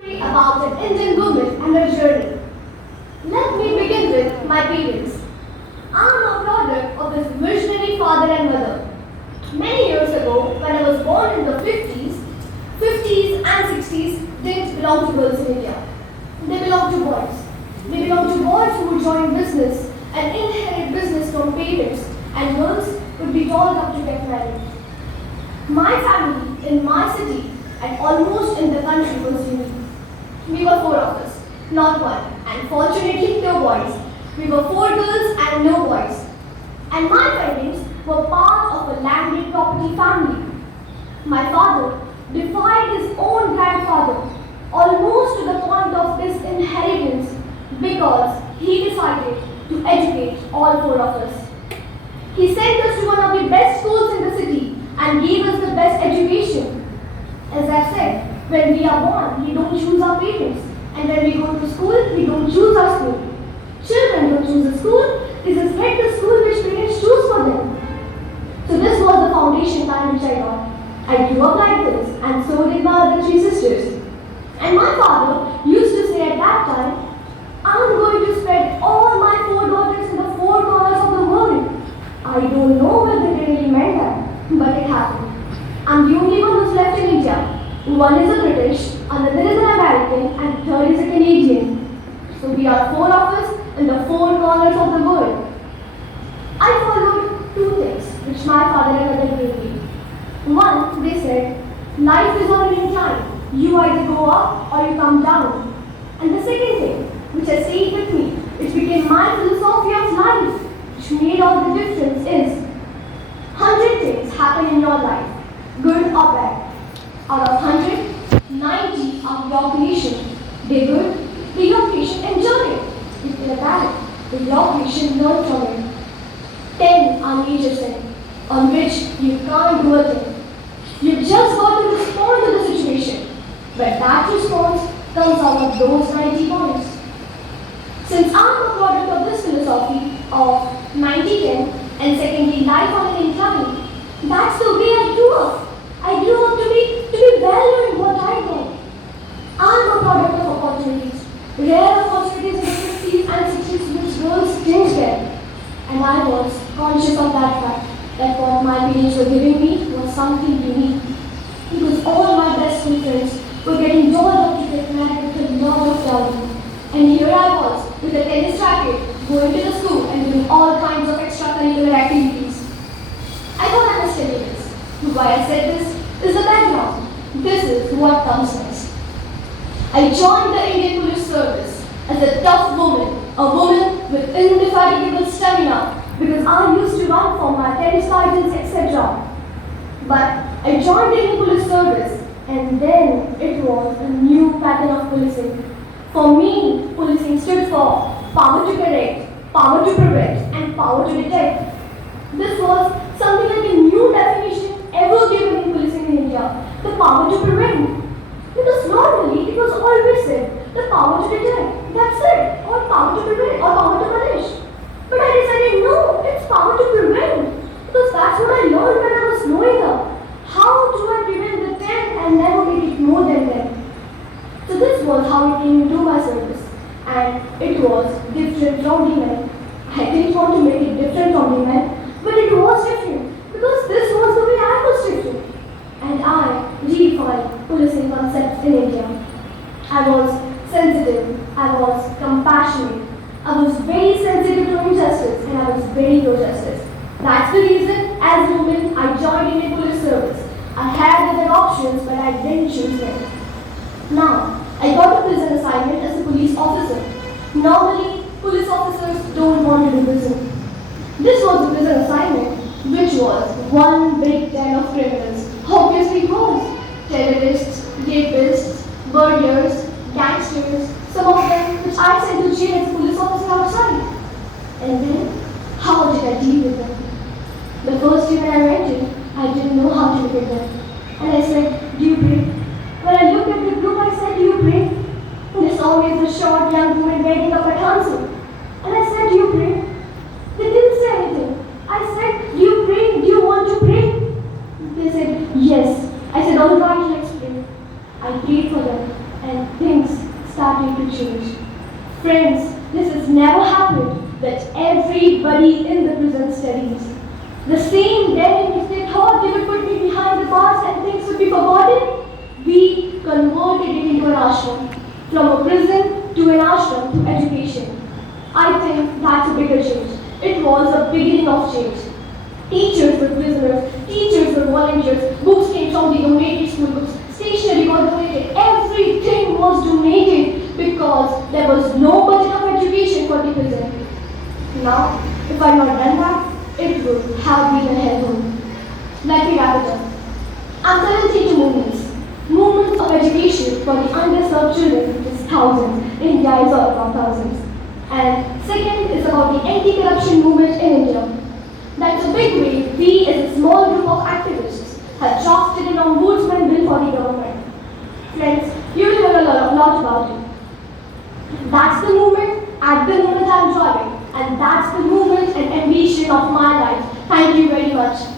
About an Indian woman and her journey. Let me begin with my parents. I am a product of this visionary father and mother. Many years ago, when I was born in the 50s and 60s didn't belong to girls in India. They belonged to boys. They belonged to boys who would join business and inherit business from parents, and girls would be dolled up to get married. My family in my city and almost in the country was unique. We were four of us, not one, and fortunately no boys. We were four girls and no boys. And my parents were part of a landed property family. My father defied his own grandfather almost to the point of disinheritance because he decided to educate all four of us. He sent us to one of the best schools in the city and gave us the best education. As I said, when we are born, we don't choose our parents. And when we go to school, we don't choose our school. Children don't choose a school, they just get the school which parents choose for them. So this was the foundation time which I got. I grew up like this, and so did my other three sisters. And my father used to say at that time, I'm going to spread all my four daughters in the four corners of the world. I don't know whether they really meant that, but it happened. I'm the only one who's left in India. One is a British, another is an American, and third is a Canadian. So we are four of us in the four corners of the world. I followed two things which my father and mother gave me. One, they said, life is on an incline. You either go up or you come down. And the second thing, which has stayed with me, which became my philosophy of life, which made all the difference is, 100 things happen in your life, good or bad. Out of 100, 90 are your creation. They good, they your creation enjoy it. If they're bad, they your creation learn from it. 10 are major sin, on which you can't do a thing. You've just got to respond to the situation. But that response comes out of those 90 points. Since I'm a product of this philosophy of 90-10 and secondly life on an incline, that's the way I grew up. I grew up to be valuing what I got. I'm a product of opportunities. Rare opportunities in the 50s and 60s which girls didn't get. And I was conscious of that fact, that what my parents were giving me was something unique. Because all my best school friends were getting dolled up to get married with a lot of dowry. And here I was, with a tennis racket, going to the school and doing all kinds of extracurricular activities. I thought I must tell you this. Why I said this is the background. This is what comes next. I joined the Indian Police Service as a tough woman, a woman with indefatigable stamina, because I used to run for my tennis titles, etc. But I joined the Indian Police Service, and then it was a new pattern of policing. For me, policing stood for power to correct, power to prevent, and power to detect. This was something like a new definition ever given in policing in India, the power to prevent. Because normally it was always said, the power to detect, that's it, or power to prevent, or power to punish. But I decided, no, it's power to prevent. Because that's what I learned when I was growing up. How do I prevent the 10 and never make it more than 10? So this was how it came into my service. And it was different from the men. I didn't want to make it different from the men, but it was different. Because this was the way I was different. And I redefined policing concepts in India. I was sensitive, I was compassionate, I was very sensitive to injustice, and I was very pro justice. That's the reason, as a woman, I joined Indian Police Service. I had other options, but I didn't choose them. Now, I got a prison assignment as a police officer. Normally, police officers don't want to do prison. This was a prison assignment, which was one big den of criminals. Obviously it was. Terrorists, rapists, burglars, gangsters, some of them which I sent to jail as a police officer outside. And then, how did I deal with them? The first day when I went in, I didn't know how to look at them. And I said, do you pray? When I looked at the group, I said, do you pray? And they saw me as a short young woman wearing a patansu. And I said, do you pray? They didn't say anything. I said, do you pray? Do you want to pray? They said, yes. I said, all right, let's pray. I prayed for them, and they to change. Friends, this has never happened that everybody in the prison studies. The same day, if they thought they would put me behind the bars and things would be forgotten, we converted it into an ashram. From a prison to an ashram to education. I think that's a bigger change. It was a beginning of change. Teachers were prisoners, teachers were volunteers, books came from the donated school books, stationery got donated, everything was donated because there was no budget of education for the prison. Now, if I had not done that, it would have been a hellhole. Let me wrap it up. I'm currently two movements. Movements of education for the underserved children is thousands. India is all about thousands. And second is about the anti-corruption movement in India. That's a big way we as a small group of activists have drafted an ombudsman bill for the government. Friends, you will hear a lot about it. That's the movement at the moment I'm driving. And that's the movement and ambition of my life. Thank you very much.